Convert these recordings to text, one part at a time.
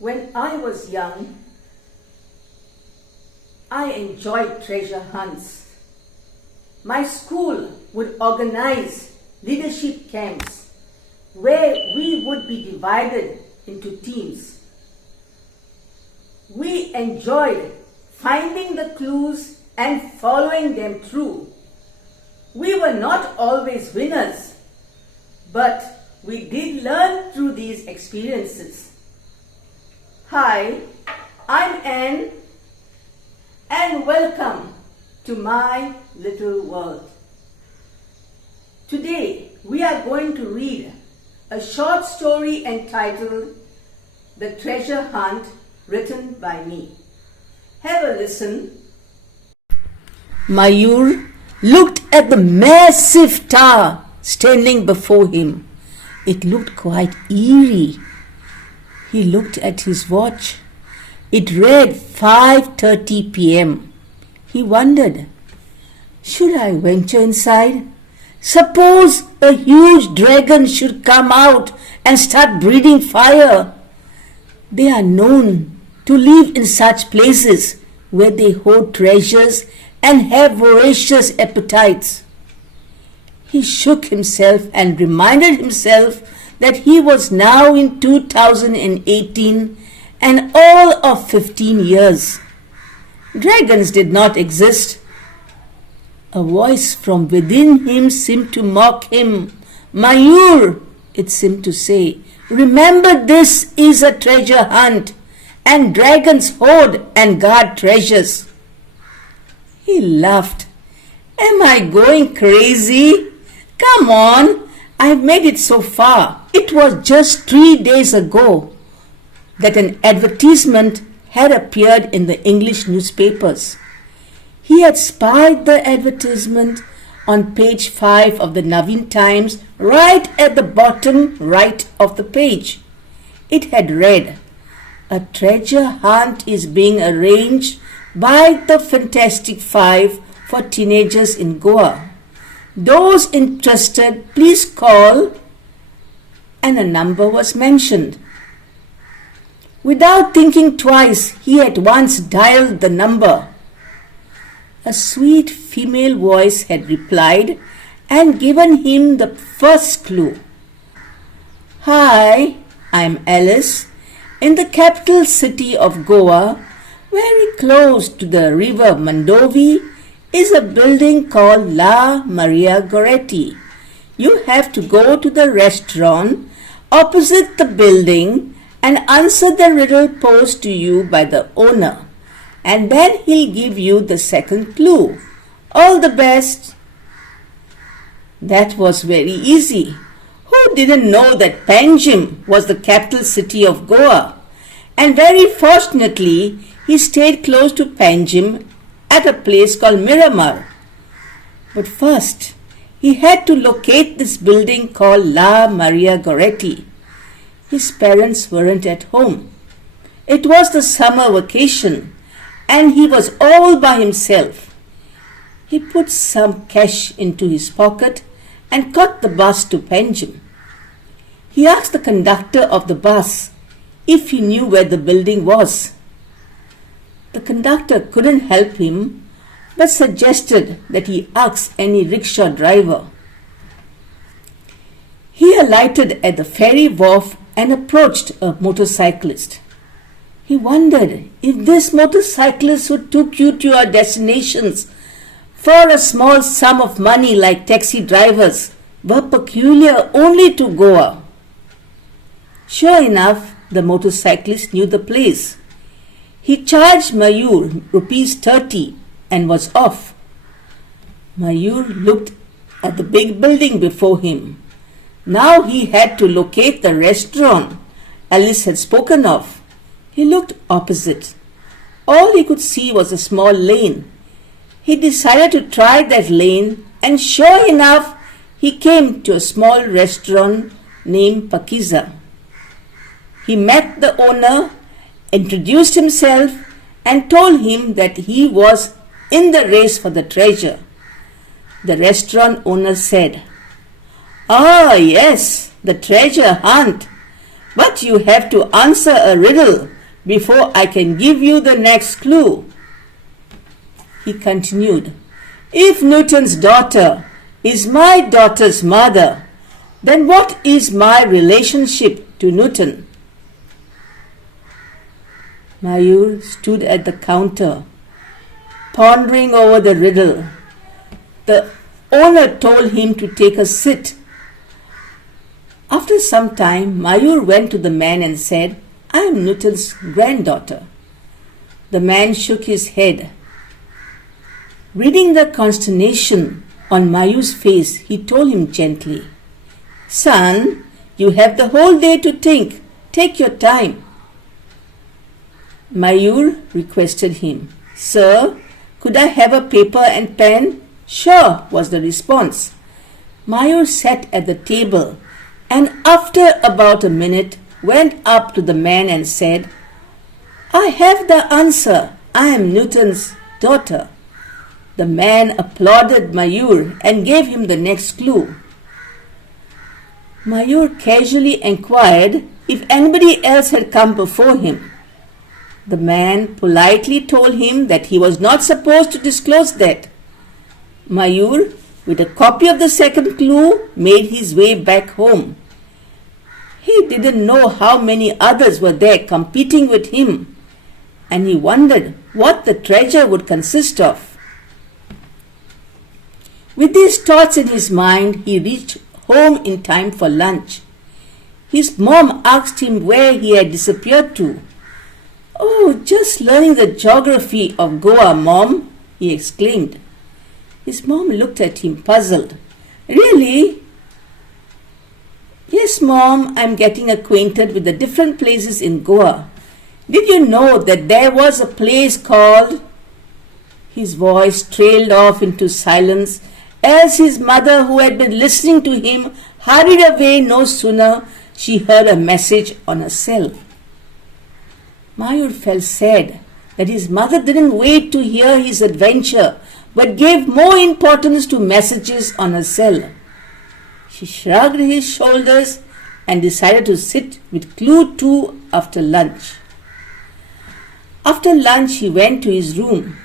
When I was young, I enjoyed treasure hunts. My school would organize leadership camps where we would be divided into teams. We enjoyed finding the clues and following them through. We were not always winners, but we did learn through these experiences. Hi, I'm Anne, and welcome to my little world. Today we are going to read a short story entitled The Treasure Hunt, written by me. Have a listen. Mayur looked at the massive tower standing before him. It looked quite eerie. He looked at his watch. It read 5:30 p.m. He wondered, should I venture inside? Suppose a huge dragon should come out and start breathing fire. They are known to live in such places where they hoard treasures and have voracious appetites. He shook himself and reminded himself that he was now in 2018 and all of 15 years. Dragons did not exist. A voice from within him seemed to mock him. Mayur, it seemed to say, remember, this is a treasure hunt, and dragons hoard and guard treasures. He laughed. Am I going crazy? Come on, I've made it so far. It was just 3 days ago that an advertisement had appeared in the English newspapers. He had spied the advertisement on page 5 of the Navin Times, right at the bottom right of the page. It had read, a treasure hunt is being arranged by the Fantastic Five for teenagers in Goa. Those interested, please call, and a number was mentioned. Without thinking twice, he at once dialed the number. A sweet female voice had replied and given him the first clue. Hi, I'm Alice. In the capital city of Goa, very close to the river Mandovi, is a building called La Maria Goretti. You have to go to the restaurant opposite the building and answer the riddle posed to you by the owner, and then he'll give you the second clue. All the best. That was very easy. Who didn't know that Panjim was the capital city of Goa? And very fortunately, he stayed close to Panjim at a place called Miramar. But first, he had to locate this building called La Maria Goretti. His parents weren't at home. It was the summer vacation, and he was all by himself. He put some cash into his pocket and caught the bus to Panjim. He asked the conductor of the bus if he knew where the building was. The conductor couldn't help him, but suggested that he ask any rickshaw driver. He alighted at the ferry wharf and approached a motorcyclist. He wondered if this motorcyclist who took you to your destinations for a small sum of money like taxi drivers were peculiar only to Goa. Sure enough, the motorcyclist knew the place. He charged Mayur rupees 30 and was off. Mayur looked at the big building before him. Now he had to locate the restaurant Alice had spoken of. He looked opposite. All he could see was a small lane. He decided to try that lane, and sure enough, he came to a small restaurant named Pakiza. He met the owner, introduced himself, and told him that he was in the race for the treasure. The restaurant owner said, Ah, yes, the treasure hunt. But you have to answer a riddle before I can give you the next clue. He continued, if Newton's daughter is my daughter's mother, then what is my relationship to Newton? Mayur stood at the counter, pondering over the riddle. The owner told him to take a sit. After some time, Mayur went to the man and said, I am Newton's granddaughter. The man shook his head. Reading the consternation on Mayur's face, he told him gently, Son, you have the whole day to think. Take your time. Mayur requested him, Sir, could I have a paper and pen? Sure, was the response. Mayur sat at the table and after about a minute went up to the man and said, I have the answer. I am Newton's daughter. The man applauded Mayur and gave him the next clue. Mayur casually inquired if anybody else had come before him. The man politely told him that he was not supposed to disclose that. Mayur, with a copy of the second clue, made his way back home. He didn't know how many others were there competing with him, and he wondered what the treasure would consist of. With these thoughts in his mind, he reached home in time for lunch. His mom asked him where he had disappeared to. Oh, just learning the geography of Goa, Mom, he exclaimed. His mom looked at him puzzled. Really? Yes, Mom, I'm getting acquainted with the different places in Goa. Did you know that there was a place called... His voice trailed off into silence as his mother, who had been listening to him, hurried away no sooner she heard a message on her cell. Mayur felt sad that his mother didn't wait to hear his adventure, but gave more importance to messages on her cell. She shrugged his shoulders and decided to sit with clue 2 after lunch. After lunch, he went to his room.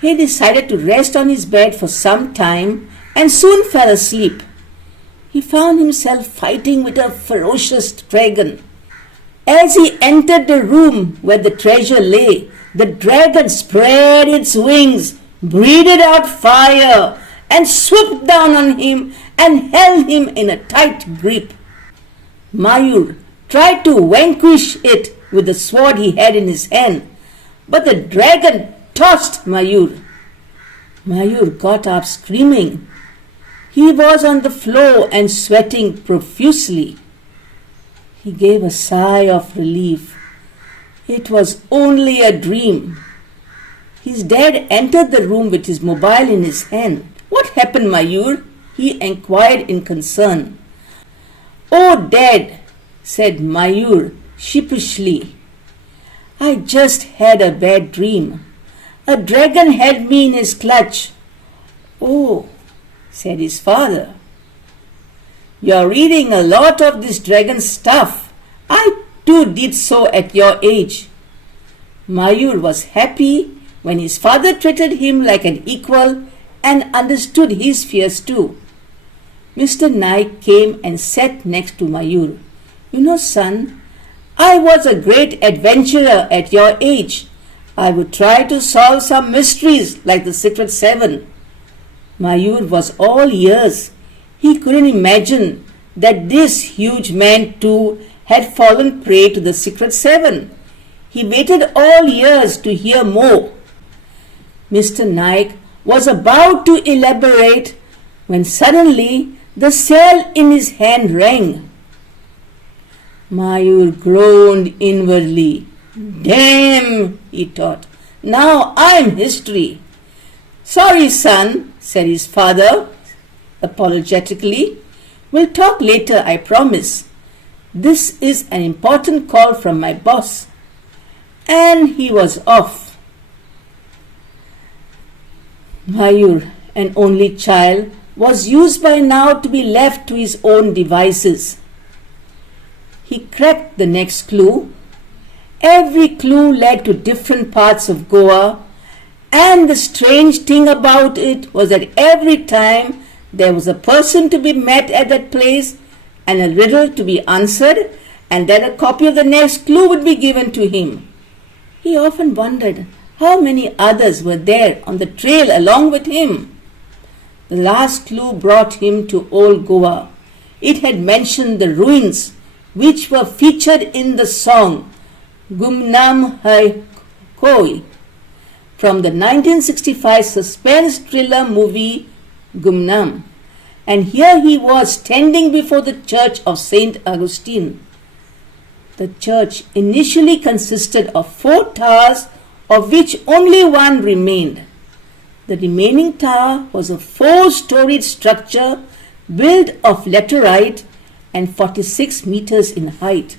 He decided to rest on his bed for some time and soon fell asleep. He found himself fighting with a ferocious dragon. As he entered the room where the treasure lay, the dragon spread its wings, breathed out fire, and swooped down on him and held him in a tight grip. Mayur tried to vanquish it with the sword he had in his hand, but the dragon tossed Mayur. Mayur got up screaming. He was on the floor and sweating profusely. He gave a sigh of relief. It was only a dream. His dad entered the room with his mobile in his hand. What happened, Mayur? He inquired in concern. Oh, Dad, said Mayur sheepishly. I just had a bad dream. A dragon held me in his clutch. Oh, said his father. You're reading a lot of this dragon stuff. I too did so at your age. Mayur was happy when his father treated him like an equal and understood his fears too. Mr. Naik came and sat next to Mayur. You know, son, I was a great adventurer at your age. I would try to solve some mysteries like the Secret Seven. Mayur was all ears. He couldn't imagine that this huge man too had fallen prey to the Secret Seven. He waited all ears to hear more. Mr. Naik was about to elaborate when suddenly the cell in his hand rang. Mayur groaned inwardly. Damn, he thought. Now I'm history. Sorry, son, said his father apologetically. We'll talk later, I promise. This is an important call from my boss. And he was off. Mayur, an only child, was used by now to be left to his own devices. He cracked the next clue. Every clue led to different parts of Goa, and the strange thing about it was that every time there was a person to be met at that place and a riddle to be answered, and then a copy of the next clue would be given to him. He often wondered how many others were there on the trail along with him. The last clue brought him to old Goa. It had mentioned the ruins which were featured in the song Gumnam Hai Koi from the 1965 suspense thriller movie Gumnam. And here he was standing before the church of St. Augustine. The church initially consisted of 4 towers, of which only one remained. The remaining tower was a 4-storied structure built of laterite and 46 meters in height.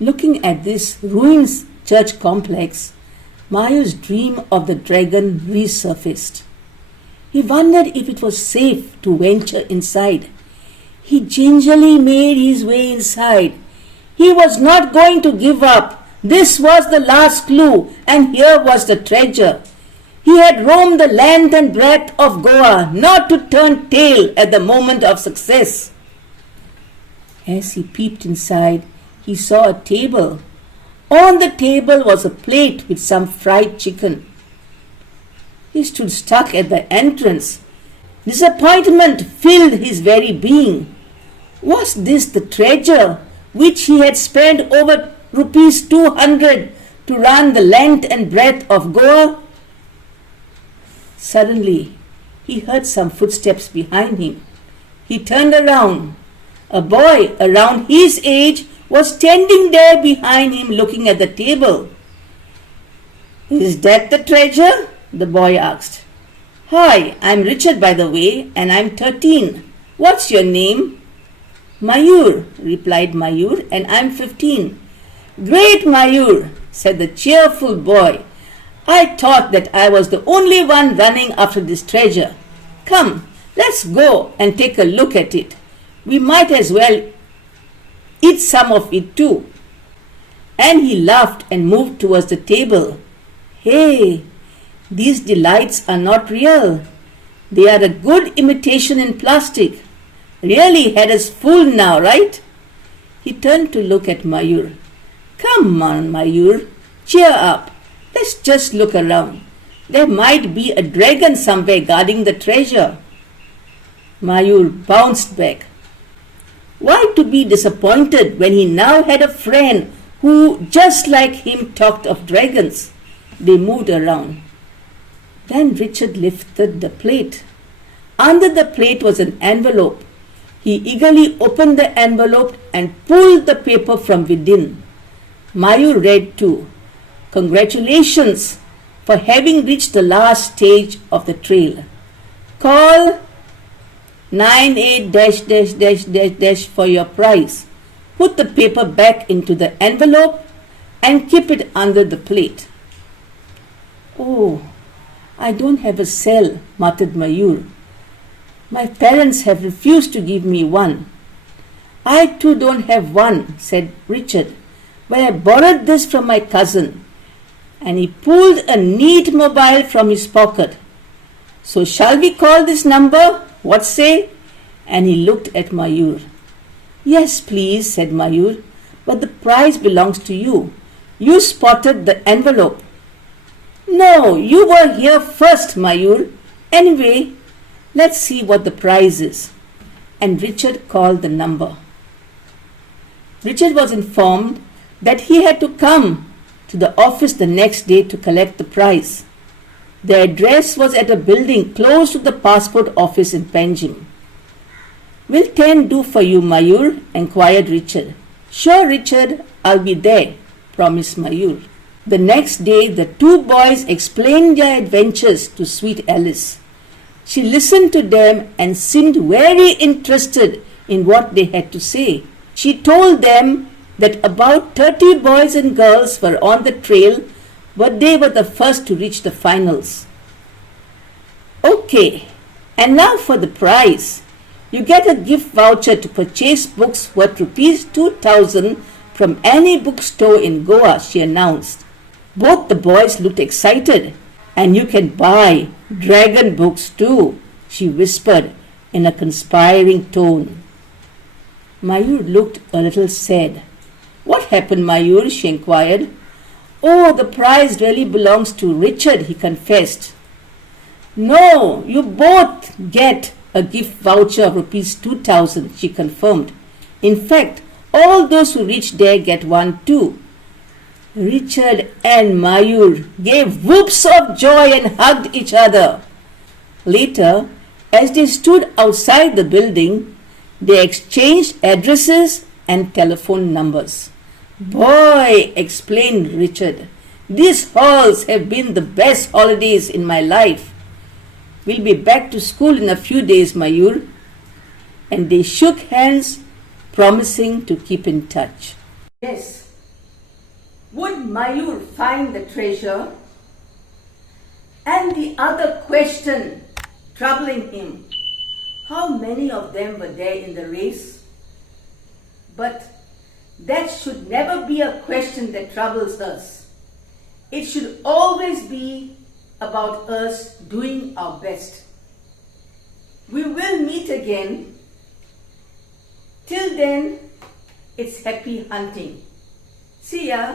Looking at this ruined church complex, Mayur's dream of the dragon resurfaced. He wondered if it was safe to venture inside. He gingerly made his way inside. He was not going to give up. This was the last clue, and here was the treasure. He had roamed the length and breadth of Goa, not to turn tail at the moment of success. As he peeped inside, he saw a table. On the table was a plate with some fried chicken. He stood stuck at the entrance. Disappointment filled his very being. Was this the treasure which he had spent over rupees 200 to run the length and breadth of Goa? Suddenly, he heard some footsteps behind him. He turned around. A boy around his age was standing there behind him looking at the table. "Is that the treasure?" the boy asked. "Hi, I'm Richard, by the way, and I'm 13. What's your name?" "Mayur," replied Mayur, "and I'm 15. "Great, Mayur," said the cheerful boy. "I thought that I was the only one running after this treasure. Come, let's go and take a look at it. We might as well eat some of it too." And he laughed and moved towards the table. "Hey, these delights are not real. They are a good imitation in plastic. Really had us fooled now, right?" He turned to look at Mayur. "Come on, Mayur, cheer up. Let's just look around. There might be a dragon somewhere guarding the treasure." Mayur bounced back. Why to be disappointed when he now had a friend who, just like him, talked of dragons? They moved around. Then Richard lifted the plate. Under the plate was an envelope. He eagerly opened the envelope and pulled the paper from within. Mayur read too. "Congratulations for having reached the last stage of the trail. Call 98 for your prize. Put the paper back into the envelope and keep it under the plate." "Oh, I don't have a cell," muttered Mayur. "My parents have refused to give me one." "I too don't have one," said Richard, "but I borrowed this from my cousin." And he pulled a neat mobile from his pocket. "So shall we call this number? What say?" And he looked at Mayur. "Yes, please," said Mayur, "but the prize belongs to you. You spotted the envelope." "No, you were here first, Mayur. Anyway, let's see what the prize is." And Richard called the number. Richard was informed that he had to come to the office the next day to collect the prize. The address was at a building close to the passport office in Panjim. "Will 10 do for you, Mayur?" inquired Richard. "Sure, Richard, I'll be there," promised Mayur. The next day, the 2 boys explained their adventures to sweet Alice. She listened to them and seemed very interested in what they had to say. She told them that about 30 boys and girls were on the trail, but they were the first to reach the finals. "Okay, and now for the prize. You get a gift voucher to purchase books worth rupees 2,000 from any bookstore in Goa, she announced. Both the boys looked excited. And you can buy dragon books too, she whispered in a conspiring tone. Mayur looked a little sad. What happened, Mayur? She inquired. Oh, the prize really belongs to Richard, he confessed. No, you both get a gift voucher of rupees 2,000, she confirmed. In fact, all those who reach there get one too. Richard and Mayur gave whoops of joy and hugged each other. Later, as they stood outside the building, they exchanged addresses and telephone numbers. Boy, explained Richard, these halls have been the best holidays in my life. We'll be back to school in a few days, Mayur. And they shook hands, promising to keep in touch. Yes. Would Mayur find the treasure? And the other question troubling him, how many of them were there in the race? But that should never be a question that troubles us. It should always be about us doing our best. We will meet again. Till then, it's happy hunting. See ya.